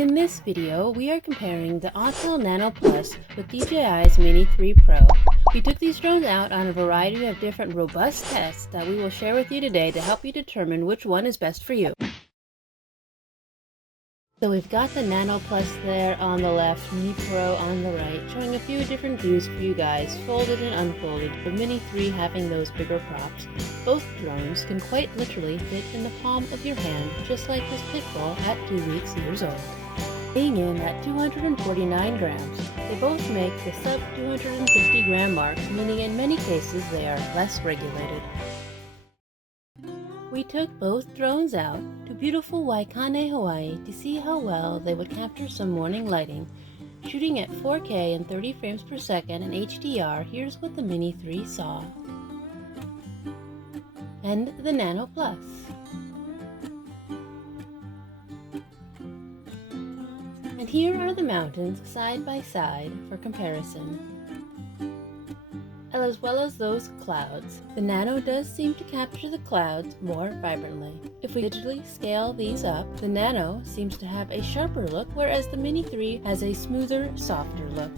In this video, we are comparing the Autel Nano Plus with DJI's Mini 3 Pro. We took these drones out on a variety of different robust tests that we will share with you today to help you determine which one is best for you. So we've got the Nano Plus there on the left, Mini Pro on the right, showing a few different views for you guys, folded and unfolded, the Mini 3 having those bigger props. Both drones can quite literally fit in the palm of your hand, just like this pit bull at 2 years old. Weighing in at 249 grams, they both make the sub 250 gram mark, meaning in many cases they are less regulated. We took both drones out to beautiful Waikane, Hawaii to see how well they would capture some morning lighting. Shooting at 4K and 30 frames per second in HDR, here's what the Mini 3 saw. And the Nano Plus. And here are the mountains side by side for comparison. As well as those clouds, the Nano does seem to capture the clouds more vibrantly. If we digitally scale these up, the Nano seems to have a sharper look, whereas the Mini 3 has a smoother, softer look.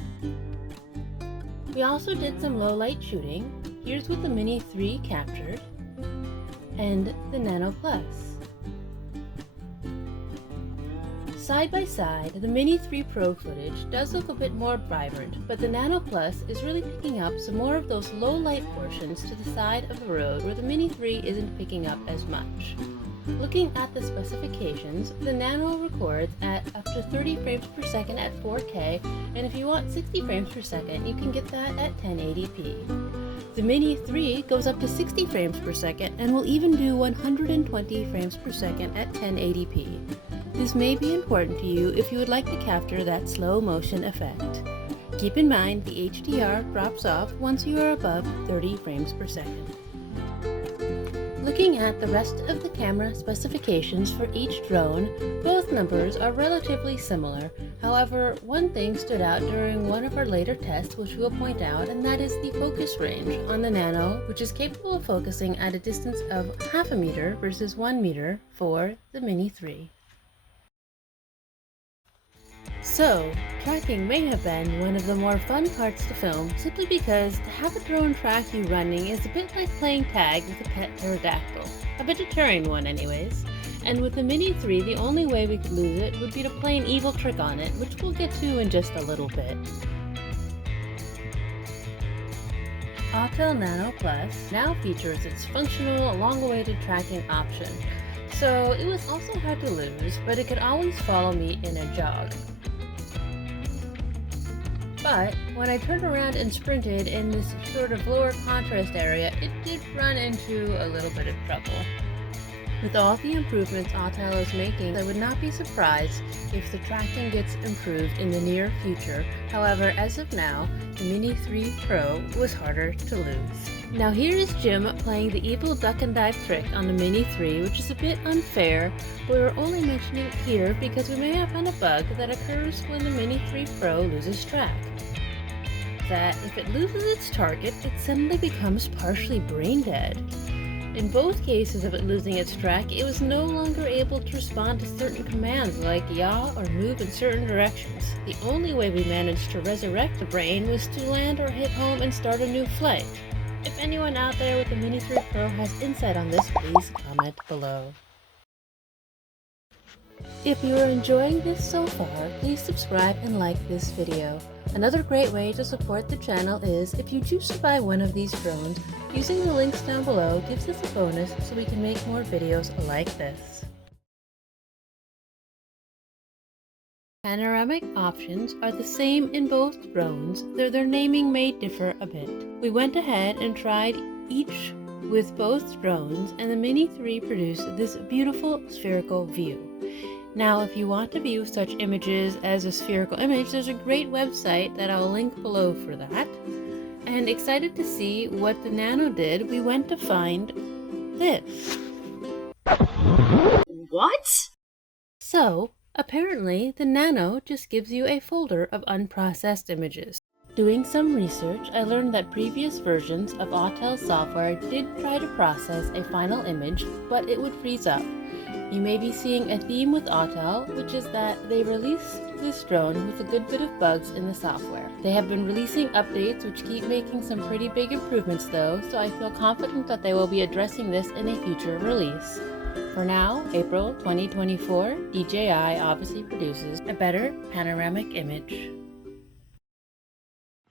We also did some low light shooting. Here's what the Mini 3 captured, and the Nano Plus. Side by side, the Mini 3 Pro footage does look a bit more vibrant, but the Nano Plus is really picking up some more of those low light portions to the side of the road where the Mini 3 isn't picking up as much. Looking at the specifications, the Nano records at up to 30 frames per second at 4K, and if you want 60 frames per second, you can get that at 1080p. The Mini 3 goes up to 60 frames per second and will even do 120 frames per second at 1080p. This may be important to you if you would like to capture that slow motion effect. Keep in mind the HDR drops off once you are above 30 frames per second. Looking at the rest of the camera specifications for each drone, both numbers are relatively similar. However, one thing stood out during one of our later tests, which we'll point out, and that is the focus range on the Nano, which is capable of focusing at a distance of half a meter versus 1 meter for the Mini 3. So, tracking may have been one of the more fun parts to film, simply because to have a drone track you running is a bit like playing tag with a pet pterodactyl. A vegetarian one anyways. And with the Mini 3, the only way we could lose it would be to play an evil trick on it, which we'll get to in just a little bit. Autel Nano Plus now features its functional, long-awaited tracking option. So it was also hard to lose, but it could always follow me in a jog. But when I turned around and sprinted in this sort of lower contrast area, it did run into a little bit of trouble. With all the improvements Autel is making, I would not be surprised if the tracking gets improved in the near future. However, as of now, the Mini 3 Pro was harder to lose. Now here is Jim playing the evil duck and dive trick on the Mini 3, which is a bit unfair, but we're only mentioning it here because we may have found a bug that occurs when the Mini 3 Pro loses track. That if it loses its target, it suddenly becomes partially brain dead. In both cases of it losing its track, it was no longer able to respond to certain commands like yaw or move in certain directions. The only way we managed to resurrect the brain was to land or hit home and start a new flight. If anyone out there with the Mini 3 Pro has insight on this, please comment below. If you are enjoying this so far, please subscribe and like this video. Another great way to support the channel is if you choose to buy one of these drones, using the links down below gives us a bonus so we can make more videos like this. Panoramic options are the same in both drones, though their naming may differ a bit. We went ahead and tried each with both drones, and the Mini 3 produced this beautiful spherical view. Now, if you want to view such images as a spherical image, there's a great website that I'll link below for that. And excited to see what the Nano did, we went to find this. What? So, apparently, the Nano just gives you a folder of unprocessed images. Doing some research, I learned that previous versions of Autel software did try to process a final image, but it would freeze up. You may be seeing a theme with Autel, which is that they released this drone with a good bit of bugs in the software. They have been releasing updates which keep making some pretty big improvements though, so I feel confident that they will be addressing this in a future release. For now, April 2024, DJI obviously produces a better panoramic image.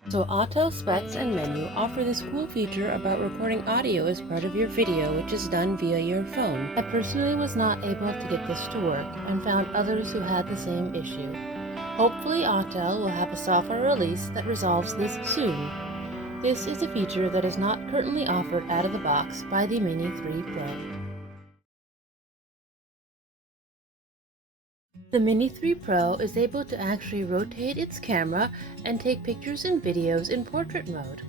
So Autel Specs and Menu offer this cool feature about recording audio as part of your video, which is done via your phone. I personally was not able to get this to work and found others who had the same issue. Hopefully Autel will have a software release that resolves this soon. This is a feature that is not currently offered out of the box by the Mini 3 Pro. The Mini 3 Pro is able to actually rotate its camera and take pictures and videos in portrait mode.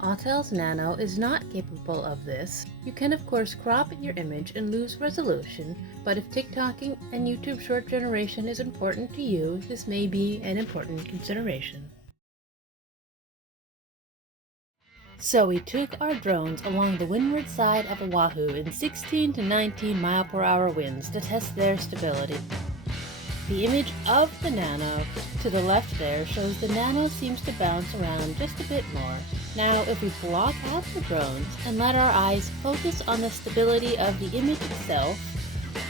Autel's Nano is not capable of this. You can of course crop your image and lose resolution, but if TikToking and YouTube short generation is important to you, this may be an important consideration. So we took our drones along the windward side of Oahu in 16 to 19 mph winds to test their stability. The image of the Nano to the left there shows the Nano seems to bounce around just a bit more. Now if we block out the drones and let our eyes focus on the stability of the image itself,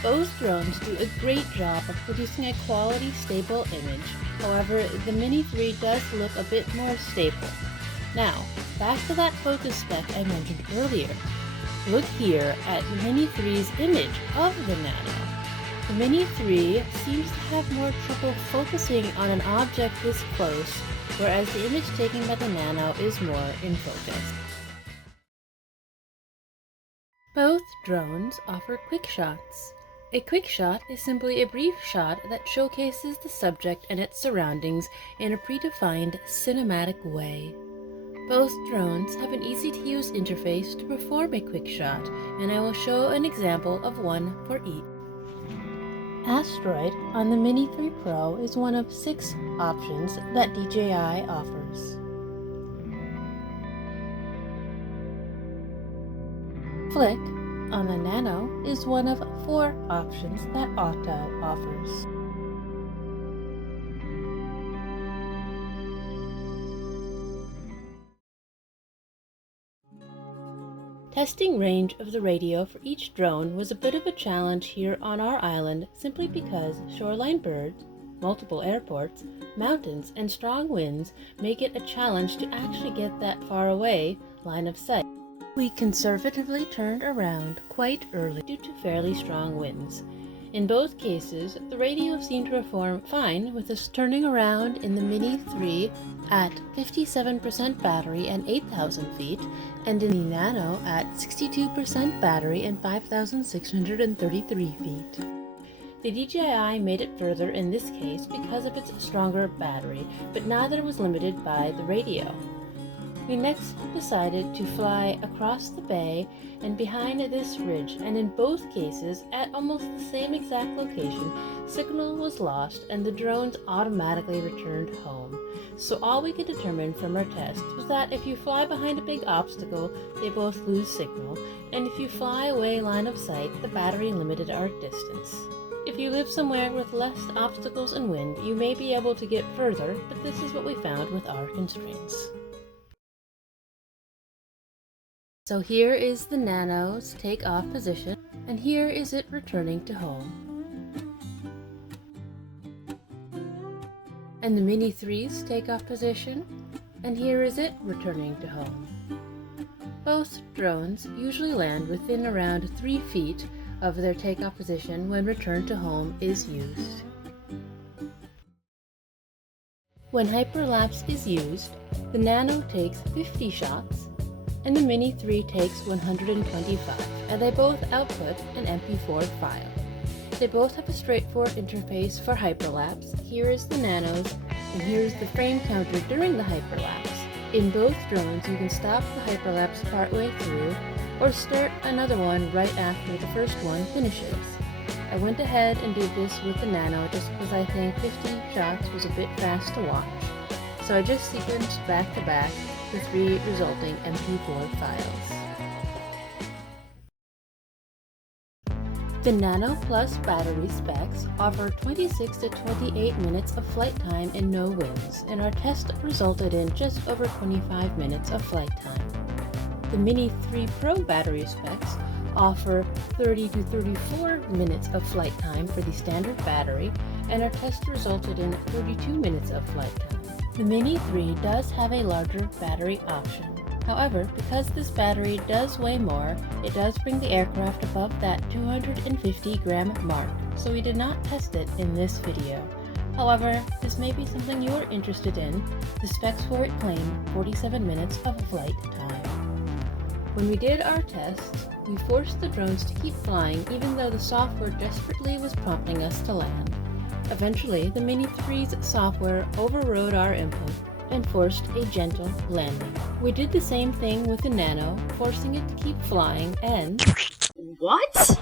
both drones do a great job of producing a quality, stable image. However, the Mini 3 does look a bit more stable. Now, back to that focus spec I mentioned earlier. Look here at Mini 3's image of the Nano. The Mini 3 seems to have more trouble focusing on an object this close, whereas the image taken by the Nano is more in focus. Both drones offer quick shots. A quick shot is simply a brief shot that showcases the subject and its surroundings in a predefined cinematic way. Both drones have an easy-to-use interface to perform a quick shot, and I will show an example of one for each. Asteroid on the Mini 3 Pro is one of 6 options that DJI offers. Flick on the Nano is one of 4 options that Autel offers. Testing range of the radio for each drone was a bit of a challenge here on our island simply because shoreline birds, multiple airports, mountains, and strong winds make it a challenge to actually get that far away line of sight. We conservatively turned around quite early due to fairly strong winds. In both cases, the radio seemed to perform fine with us turning around in the Mini 3 at 57% battery and 8,000 feet, and in the Nano at 62% battery and 5,633 feet. The DJI made it further in this case because of its stronger battery, but neither was limited by the radio. We next decided to fly across the bay and behind this ridge, and in both cases, at almost the same exact location, signal was lost and the drones automatically returned home. So all we could determine from our test was that if you fly behind a big obstacle, they both lose signal, and if you fly away line of sight, the battery limited our distance. If you live somewhere with less obstacles and wind, you may be able to get further, but this is what we found with our constraints. So here is the Nano's takeoff position, and here is it returning to home. And the Mini 3's takeoff position, and here is it returning to home. Both drones usually land within around 3 feet of their takeoff position when return to home is used. When Hyperlapse is used, the Nano takes 50 shots, and the Mini 3 takes 125, and they both output an MP4 file. They both have a straightforward interface for Hyperlapse. Here is the Nano's, and here is the frame counter during the Hyperlapse. In both drones, you can stop the Hyperlapse partway through, or start another one right after the first one finishes. I went ahead and did this with the Nano just because I think 50 shots was a bit fast to watch. so I just sequenced back to back the 3 resulting MP4 files. The Nano Plus battery specs offer 26 to 28 minutes of flight time and no winds, and our test resulted in just over 25 minutes of flight time. The Mini 3 Pro battery specs offer 30 to 34 minutes of flight time for the standard battery, and our test resulted in 32 minutes of flight time. The Mini 3 does have a larger battery option. However, because this battery does weigh more, it does bring the aircraft above that 250-gram mark, so we did not test it in this video. However, this may be something you're interested in. The specs for it claim 47 minutes of flight time. When we did our tests, we forced the drones to keep flying even though the software desperately was prompting us to land. Eventually, the Mini 3's software overrode our input and forced a gentle landing. We did the same thing with the Nano, forcing it to keep flying and... What?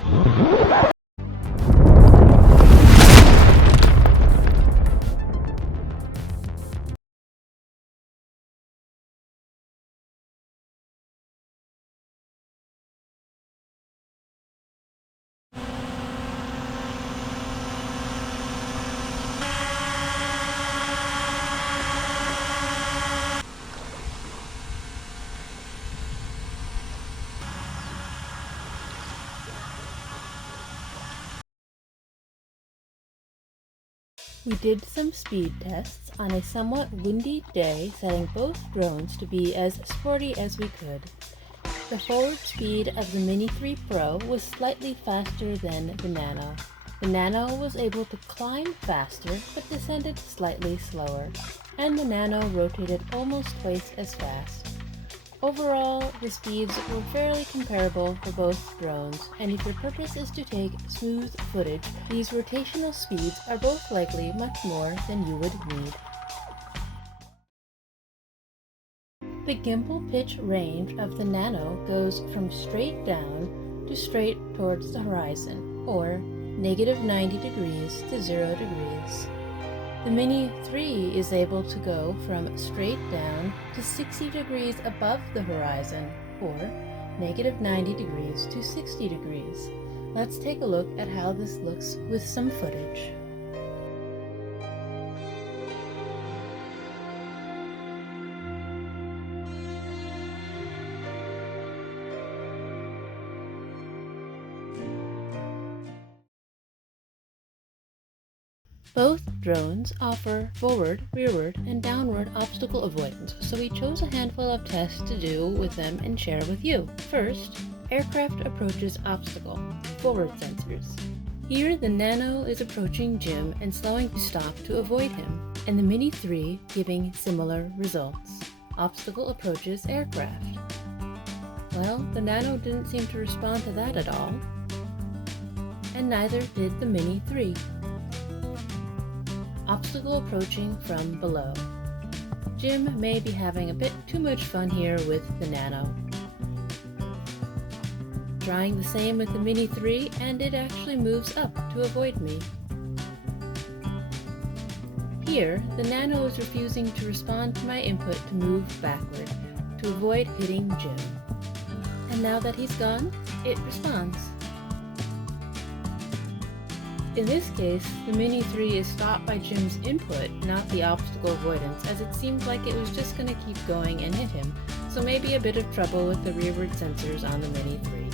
We did some speed tests on a somewhat windy day, setting both drones to be as sporty as we could. The forward speed of the Mini 3 Pro was slightly faster than the Nano. The Nano was able to climb faster but descended slightly slower, and the Nano rotated almost twice as fast. Overall, the speeds were fairly comparable for both drones, and if your purpose is to take smooth footage, these rotational speeds are both likely much more than you would need. The Gimble Pitch range of the Nano goes from straight down to straight towards the horizon, or -90 degrees to 0 degrees. The Mini 3 is able to go from straight down to 60 degrees above the horizon, or -90 degrees to 60 degrees. Let's take a look at how this looks with some footage. Both drones offer forward, rearward, and downward obstacle avoidance, so we chose a handful of tests to do with them and share with you. First, aircraft approaches obstacle, forward sensors. Here the Nano is approaching Jim and slowing to stop to avoid him, and the Mini 3 giving similar results. Obstacle approaches aircraft. Well, the Nano didn't seem to respond to that at all, and neither did the Mini 3. Obstacle approaching from below. Jim may be having a bit too much fun here with the Nano. Trying the same with the Mini 3, and it actually moves up to avoid me. Here, the Nano is refusing to respond to my input to move backward, to avoid hitting Jim. And now that he's gone, it responds. In this case, the Mini 3 is stopped by Jim's input, not the obstacle avoidance, as it seemed like it was just going to keep going and hit him, so maybe a bit of trouble with the rearward sensors on the Mini 3.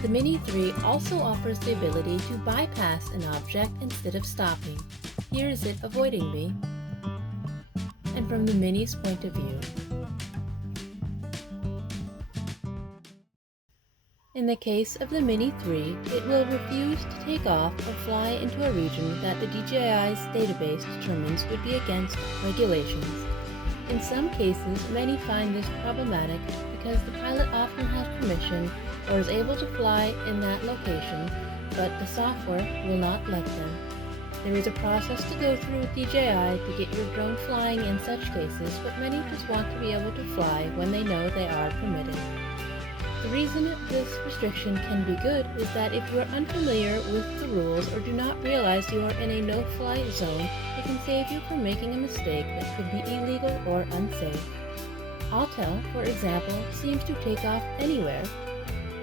The Mini 3 also offers the ability to bypass an object instead of stopping. Here is it avoiding me, and from the Mini's point of view. In the case of the Mini 3, it will refuse to take off or fly into a region that the DJI's database determines would be against regulations. In some cases, many find this problematic because the pilot often has permission or is able to fly in that location, but the software will not let them. There is a process to go through with DJI to get your drone flying in such cases, but many just want to be able to fly when they know they are permitted. The reason this restriction can be good is that if you are unfamiliar with the rules or do not realize you are in a no-fly zone, it can save you from making a mistake that could be illegal or unsafe. Autel, for example, seems to take off anywhere.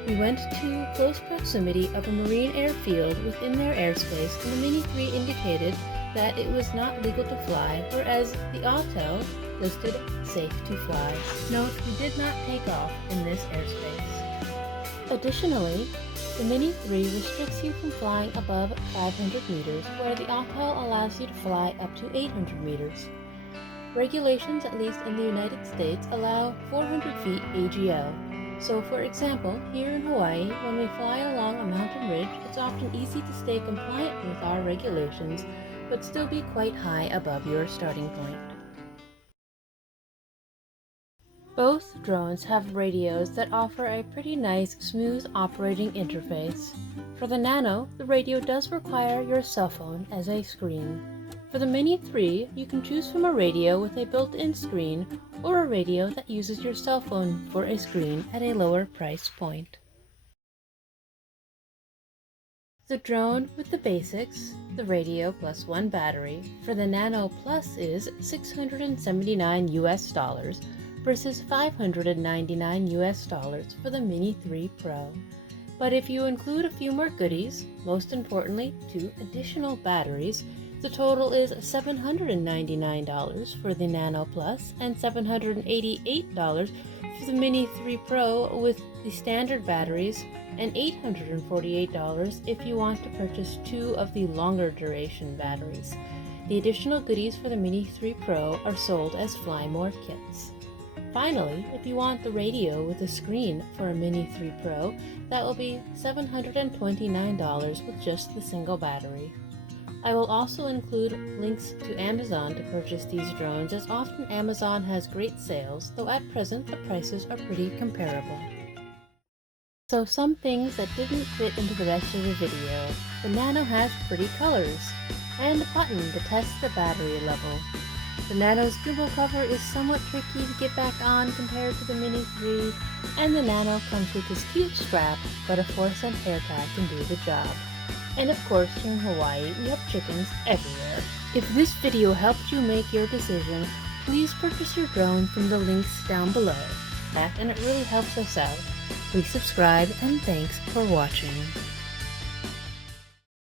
We went to close proximity of a marine airfield within their airspace, and the Mini 3 indicated that it was not legal to fly, whereas the Autel listed safe to fly. Note, we did not take off in this airspace. Additionally, the Mini 3 restricts you from flying above 500 meters, where the Autel allows you to fly up to 800 meters. Regulations, at least in the United States, allow 400 feet AGL. So for example, here in Hawaii, when we fly along a mountain ridge, it's often easy to stay compliant with our regulations, but still be quite high above your starting point. Both drones have radios that offer a pretty nice, smooth operating interface. For the Nano, the radio does require your cell phone as a screen. For the Mini 3, you can choose from a radio with a built-in screen or a radio that uses your cell phone for a screen at a lower price point. The drone with the basics, the radio plus one battery, for the Nano Plus is $679 US versus $599 US for the Mini 3 Pro. But if you include a few more goodies, most importantly 2 additional batteries, the total is $799 for the Nano Plus and $788 for the Mini 3 Pro with the standard batteries, and $848 if you want to purchase 2 of the longer duration batteries. The additional goodies for the Mini 3 Pro are sold as Fly More kits. Finally, if you want the radio with a screen for a Mini 3 Pro, that will be $729 with just the single battery. I will also include links to Amazon to purchase these drones, as often Amazon has great sales, though at present the prices are pretty comparable. So some things that didn't fit into the rest of the video. The Nano has pretty colors, and a button to test the battery level. The Nano's gimbal cover is somewhat tricky to get back on compared to the Mini 3, and the Nano comes with this cute strap, but a 4-cent hair tie can do the job. And of course, here in Hawaii, we have chickens everywhere. If this video helped you make your decision, please purchase your drone from the links down below. And it really helps us out. Please subscribe, and thanks for watching.